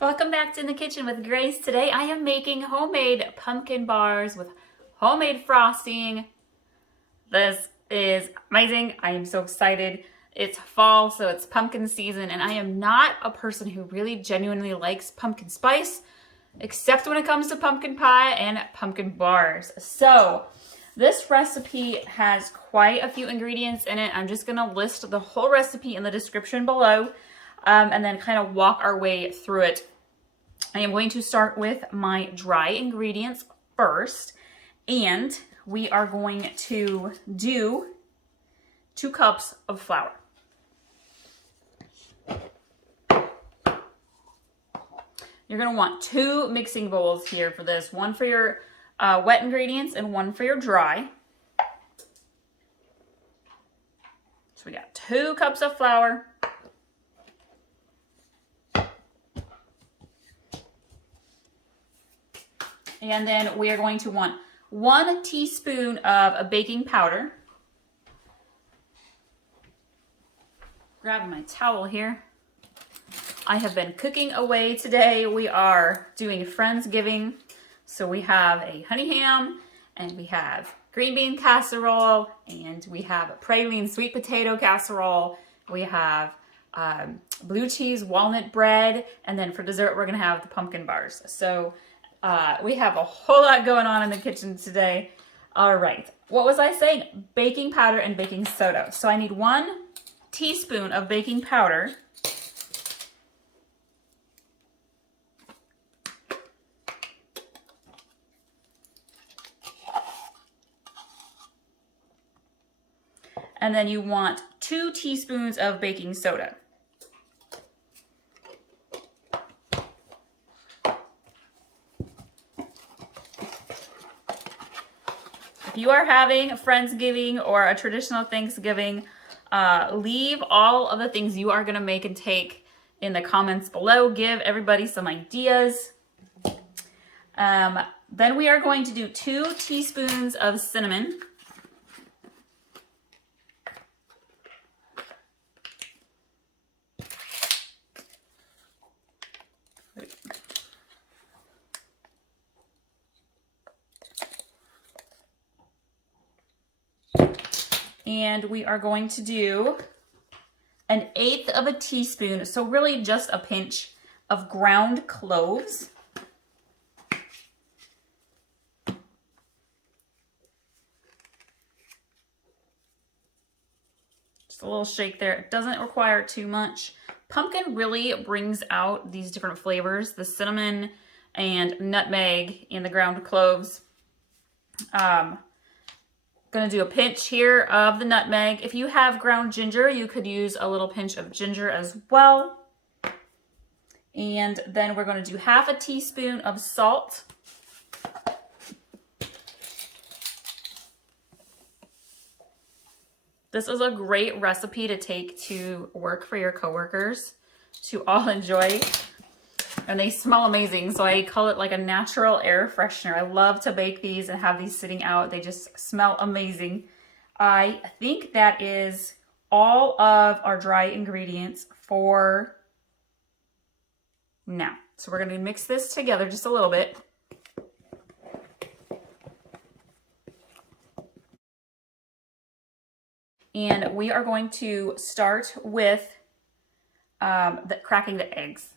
Welcome back to In the Kitchen with Grace. Today I am making homemade pumpkin bars with homemade frosting. This is amazing. I am so excited. It's fall, so it's pumpkin season, and I am not a person who really genuinely likes pumpkin spice, except when it comes to pumpkin pie and pumpkin bars. So this recipe has quite a few ingredients in it. I'm just gonna list the whole recipe in the description below. And then kind of walk our way through it. I am going to start with my dry ingredients first, and we are going to do 2 cups of flour. You're going to want 2 mixing bowls here for this, one for your wet ingredients and one for your dry. So we got 2 cups of flour. And then we are going to want 1 teaspoon of a baking powder. Grabbing my towel here. I have been cooking away today. We are doing Friendsgiving. So we have a honey ham, and we have green bean casserole, and we have a praline sweet potato casserole. We have blue cheese walnut bread, and then for dessert we're gonna have the pumpkin bars. So we have a whole lot going on in the kitchen today. All right, what was I saying? Baking powder and baking soda. So I need 1 teaspoon of baking powder. And then you want 2 teaspoons of baking soda. If you are having a Friendsgiving or a traditional Thanksgiving, leave all of the things you are going to make and take in the comments below. Give everybody some ideas. Then we are going to do 2 teaspoons of cinnamon. And we are going to do 1/8 of a teaspoon, so really just a pinch of ground cloves. Just a little shake there. It doesn't require too much. Pumpkin really brings out these different flavors, the cinnamon and nutmeg and the ground cloves. Gonna do a pinch here of the nutmeg. If you have ground ginger, you could use a little pinch of ginger as well. And then we're gonna do 1/2 teaspoon of salt. This is a great recipe to take to work for your coworkers to all enjoy. And they smell amazing, so I call it like a natural air freshener. I love to bake these and have these sitting out. They just smell amazing. I think that is all of our dry ingredients for now. So we're gonna mix this together just a little bit. And we are going to start with cracking the eggs.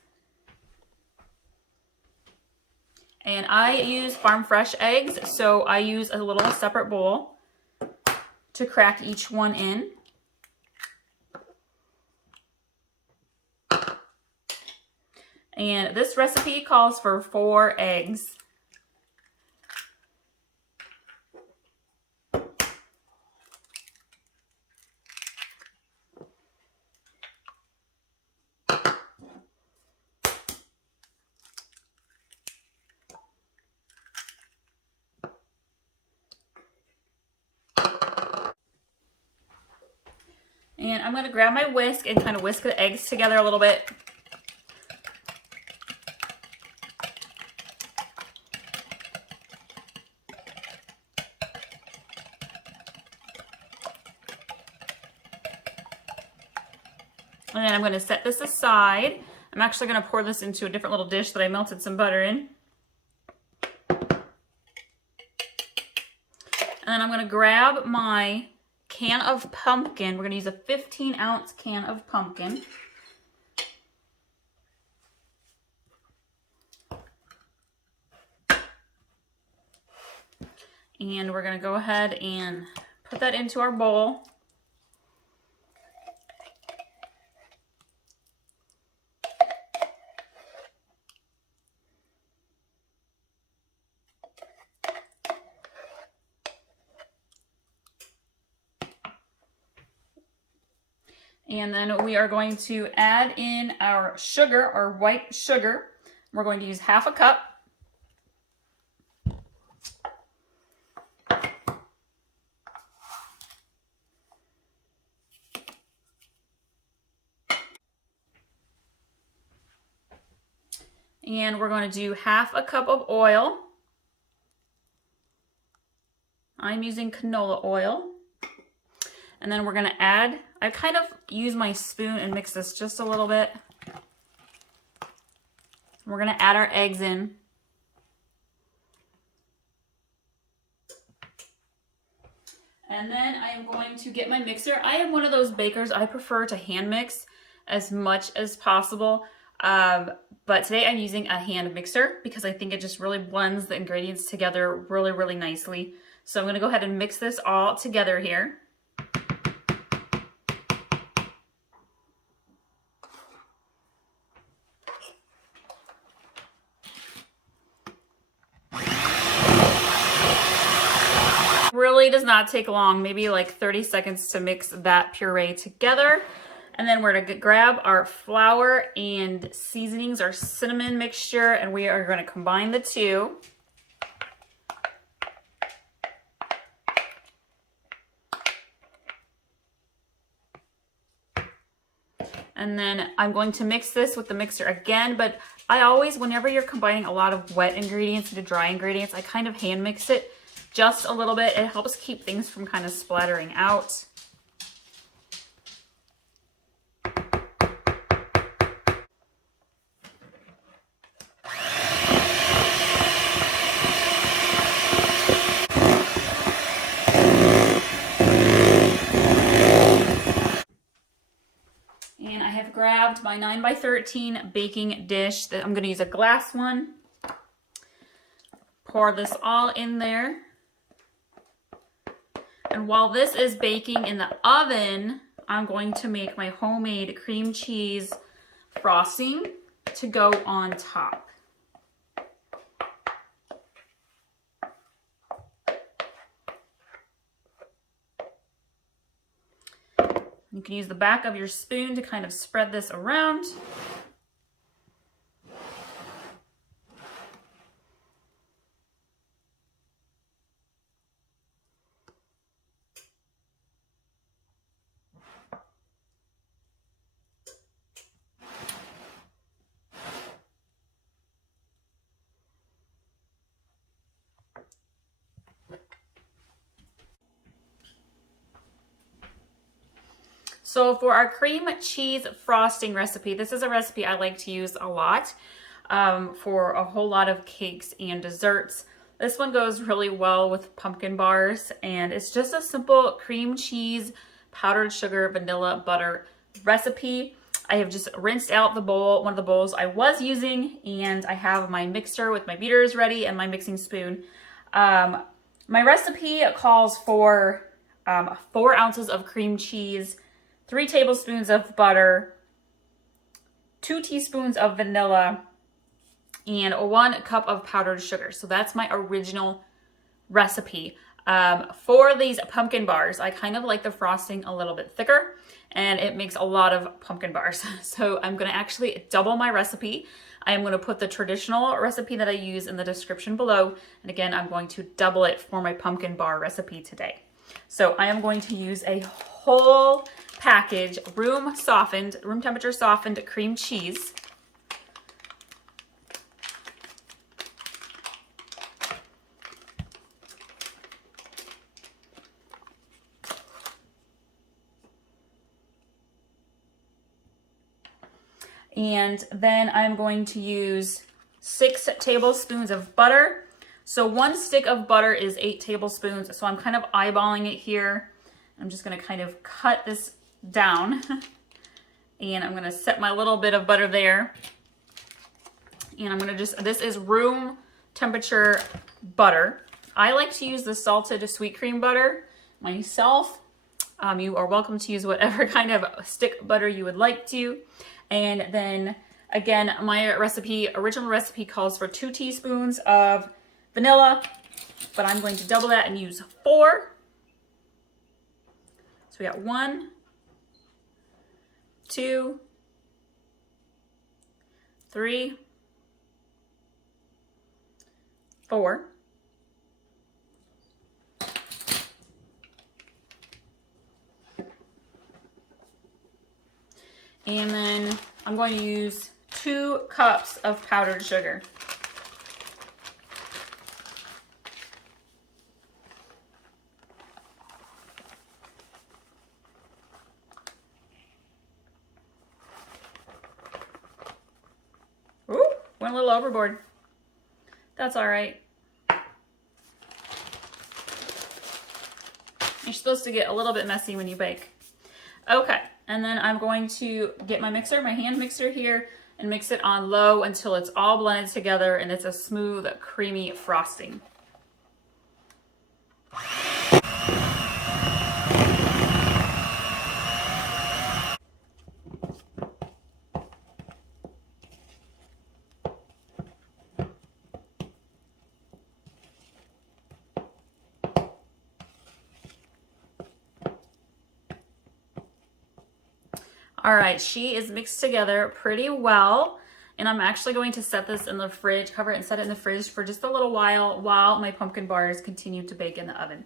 And I use farm fresh eggs, so I use a little separate bowl to crack each one in. And this recipe calls for 4 eggs. And I'm going to grab my whisk and kind of whisk the eggs together a little bit. And then I'm going to set this aside. I'm actually going to pour this into a different little dish that I melted some butter in. And then I'm going to grab my can of pumpkin. We're going to use a 15-ounce can of pumpkin. And we're going to go ahead and put that into our bowl. And then we are going to add in our sugar, our white sugar. We're going to use half a cup. And we're going to do half a cup of oil. I'm using canola oil. And then we're going to add, I kind of use my spoon and mix this just a little bit. We're going to add our eggs in. And then I am going to get my mixer. I am one of those bakers, I prefer to hand mix as much as possible. But today I'm using a hand mixer because I think it just really blends the ingredients together really, really nicely. So I'm going to go ahead and mix this all together here. Really does not take long, maybe like 30 seconds to mix that puree together. And then we're going to grab our flour and seasonings, our cinnamon mixture, and we are going to combine the two. And then I'm going to mix this with the mixer again, but I always, whenever you're combining a lot of wet ingredients into dry ingredients, I kind of hand mix it just a little bit. It helps keep things from kind of splattering out. And I have grabbed my 9x13 baking dish that I'm going to use a glass one. Pour this all in there. And while this is baking in the oven, I'm going to make my homemade cream cheese frosting to go on top. You can use the back of your spoon to kind of spread this around. So for our cream cheese frosting recipe, this is a recipe I like to use a lot for a whole lot of cakes and desserts. This one goes really well with pumpkin bars, and it's just a simple cream cheese, powdered sugar, vanilla, butter recipe. I have just rinsed out the bowl, one of the bowls I was using, and I have my mixer with my beaters ready and my mixing spoon. My recipe calls for 4 ounces of cream cheese, 3 tablespoons of butter, 2 teaspoons of vanilla, and 1 cup of powdered sugar. So that's my original recipe. For these pumpkin bars, I kind of like the frosting a little bit thicker, and it makes a lot of pumpkin bars. So I'm going to actually double my recipe. I am going to put the traditional recipe that I use in the description below. And again, I'm going to double it for my pumpkin bar recipe today. So I am going to use a whole package room temperature softened cream cheese. And then I'm going to use 6 tablespoons of butter. So 1 stick of butter is 8 tablespoons. So I'm kind of eyeballing it here. I'm just gonna kind of cut this down. And I'm gonna set my little bit of butter there. And I'm gonna this is room temperature butter. I like to use the salted sweet cream butter myself. You are welcome to use whatever kind of stick butter you would like to. And then again, my original recipe calls for 2 teaspoons of vanilla, but I'm going to double that and use 4. So we got 1, 2, 3, 4. And then I'm going to use 2 cups of powdered sugar. Ooh, went a little overboard. That's all right. You're supposed to get a little bit messy when you bake. Okay, and then I'm going to get my mixer, my hand mixer here, and mix it on low until it's all blended together and it's a smooth, creamy frosting. All right, she is mixed together pretty well. And I'm actually going to set this in the fridge, cover it and set it in the fridge for just a little while my pumpkin bars continue to bake in the oven.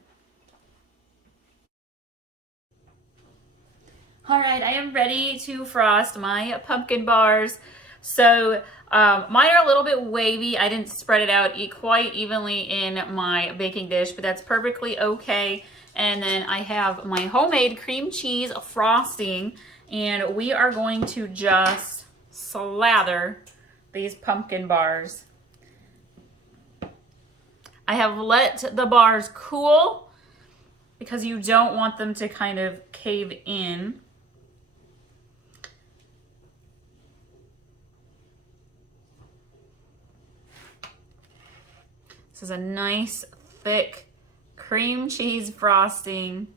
All right, I am ready to frost my pumpkin bars. So mine are a little bit wavy. I didn't spread it out quite evenly in my baking dish, but that's perfectly okay. And then I have my homemade cream cheese frosting, and we are going to just slather these pumpkin bars. I have let the bars cool because you don't want them to kind of cave in. This is a nice, thick cream cheese frosting.